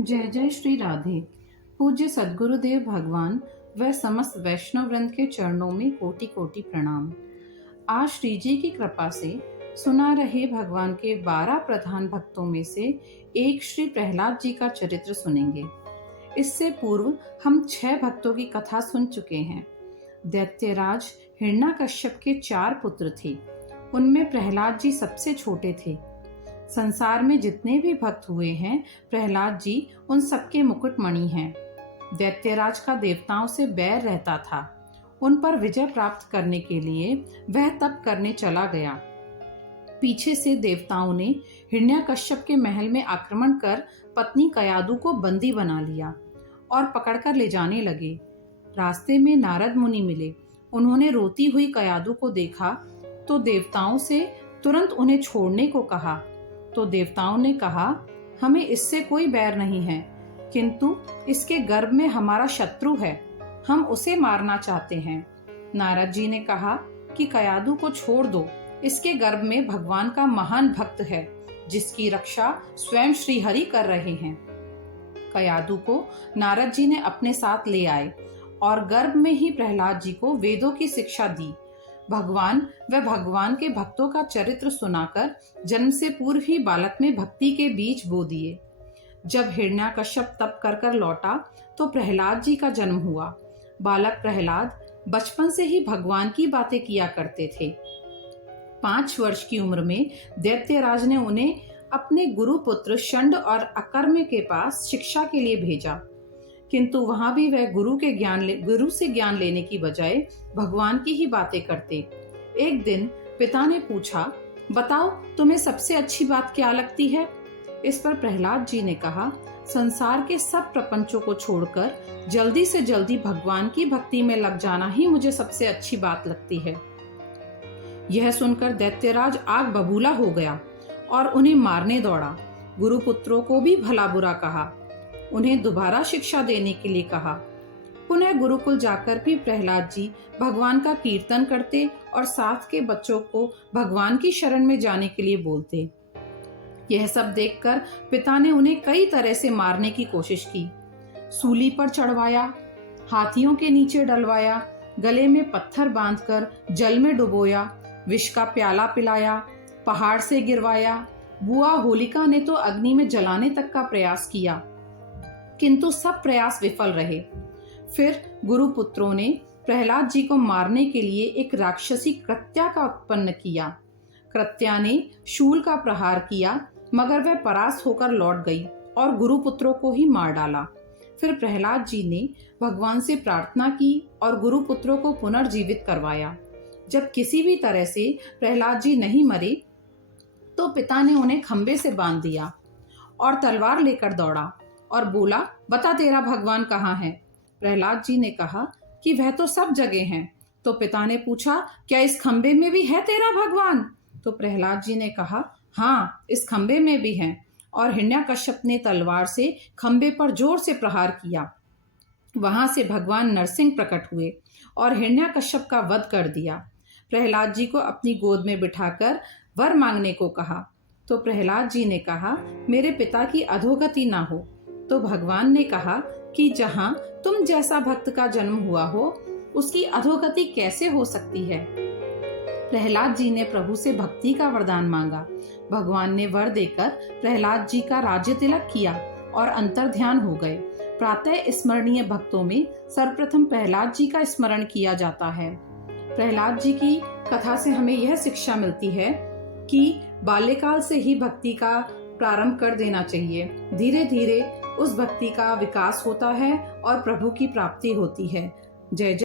जय जय श्री राधे। पूज्य सद्गुरुदेव भगवान व समस्त वैष्णव वृंद के चरणों में कोटि कोटि प्रणाम। आज श्री जी की कृपा से सुना रहे भगवान के 12 प्रधान भक्तों में से एक श्री प्रहलाद जी का चरित्र सुनेंगे। इससे पूर्व हम 6 भक्तों की कथा सुन चुके हैं। दैत्यराज हिरण्याकश्यप के 4 पुत्र थे। उनमें प्रहलाद जी सबसे छोटे थे। संसार में जितने भी भक्त हुए हैं, प्रहलाद जी उन सबके मुकुटमणि हैं। दैत्यराज का देवताओं से बैर रहता था। उन पर विजय प्राप्त करने के लिए वह तप करने चला गया। पीछे से देवताओं ने हिरण्याकश्यप के महल में आक्रमण कर पत्नी कयादु को बंदी बना लिया और पकड़कर ले जाने लगे। रास्ते में नारद मुनि मिले। उन्होंने रोती हुई कयादु को देखा तो देवताओं से तुरंत उन्हें छोड़ने को कहा। तो देवताओं ने कहा, हमें इससे कोई बैर नहीं है, किंतु इसके गर्भ में हमारा शत्रु है, हम उसे मारना चाहते हैं। नारद जी ने कहा कि कयादु को छोड़ दो, इसके गर्भ में भगवान का महान भक्त है, जिसकी रक्षा स्वयं श्रीहरि कर रहे हैं। कयादु को नारद जी ने अपने साथ ले आए और गर्भ में ही प्रहलाद जी को वेदों की शिक्षा दी। भगवान व भगवान के भक्तों का चरित्र सुनाकर जन्म से पूर्व ही बालक में भक्ति के बीज बो दिए। जब हिरण्याकश्यप तप कर कर लौटा तो प्रहलाद जी का जन्म हुआ। बालक प्रहलाद बचपन से ही भगवान की बातें किया करते थे। 5 वर्ष की उम्र में दैत्यराज ने उन्हें अपने गुरु पुत्र शंड और अकर्म्य के पास शिक्षा के लिए भेजा, किंतु वहां भी वह गुरु से ज्ञान लेने की बजाय भगवान की ही बातें करते। एक दिन पिता ने पूछा, बताओ तुम्हें सबसे अच्छी बात क्या लगती है? इस पर प्रहलाद जी ने कहा, संसार के सब प्रपंचों को छोड़कर जल्दी से जल्दी भगवान की भक्ति में लग जाना ही मुझे सबसे अच्छी बात लगती है। यह सुनकर दैत्यराज आग बबूला हो गया और उन्हें मारने दौड़ा। गुरुपुत्रों को भी भला बुरा कहा, उन्हें दोबारा शिक्षा देने के लिए कहा। पुनः गुरुकुल जाकर भी प्रहलाद जी भगवान का कीर्तन करते और साथ के बच्चों को भगवान की शरण में जाने के लिए बोलते। यह सब देखकर पिता ने उन्हें कई तरह से मारने की कोशिश की। सूली पर चढ़वाया, हाथियों के नीचे डलवाया, गले में पत्थर बांधकर जल में डुबोया, विष का प्याला पिलाया, पहाड़ से गिरवाया। बुआ होलिका ने तो अग्नि में जलाने तक का प्रयास किया, किंतु सब प्रयास विफल रहे। फिर गुरुपुत्रों ने प्रहलाद जी को मारने के लिए एक राक्षसी कृत्या का उत्पन्न किया। कृत्या ने शूल का प्रहार किया, मगर वह परास्त होकर लौट गई और गुरुपुत्रों को ही मार डाला। फिर प्रहलाद जी ने भगवान से प्रार्थना की और गुरुपुत्रों को पुनर्जीवित करवाया। जब किसी भी तरह से प्रहलाद जी नहीं मरे तो पिता ने उन्हें खंबे से बांध दिया और तलवार लेकर दौड़ा और बोला, बता तेरा भगवान कहाँ है? प्रहलाद जी ने कहा कि वह तो सब जगह हैं। तो पिता ने पूछा, क्या इस खंबे में भी है तेरा भगवान? तो प्रहलाद जी ने कहा, हाँ, इस खंबे में भी है। और हिरण्याकश्यप ने तलवार से खंबे पर जोर से प्रहार किया। वहां से भगवान नरसिंह प्रकट हुए और हिरण्याकश्यप का वध कर दिया। प्रहलाद जी को अपनी गोद में बिठाकर वर मांगने को कहा। तो प्रहलाद जी ने कहा, मेरे पिता की अधोगति ना हो। तो भगवान ने कहा कि जहां तुम जैसा भक्त का जन्म हुआ हो, उसकी अधोगति कैसे हो सकती है? प्रहलाद जी ने प्रभु से भक्ति का वरदान मांगा। भगवान ने वर देकर प्रहलाद जी का राज्य तिलक किया और अंतर्ध्यान हो गए। प्रातः स्मरणीय भक्तों में सर्वप्रथम प्रहलाद जी का स्मरण किया जाता है। प्रहलाद जी की कथा से हमें यह शिक्षा मिलती है कि बाल्यकाल से ही भक्ति का प्रारंभ कर देना चाहिए। धीरे धीरे उस भक्ति का विकास होता है और प्रभु की प्राप्ति होती है। जय जय।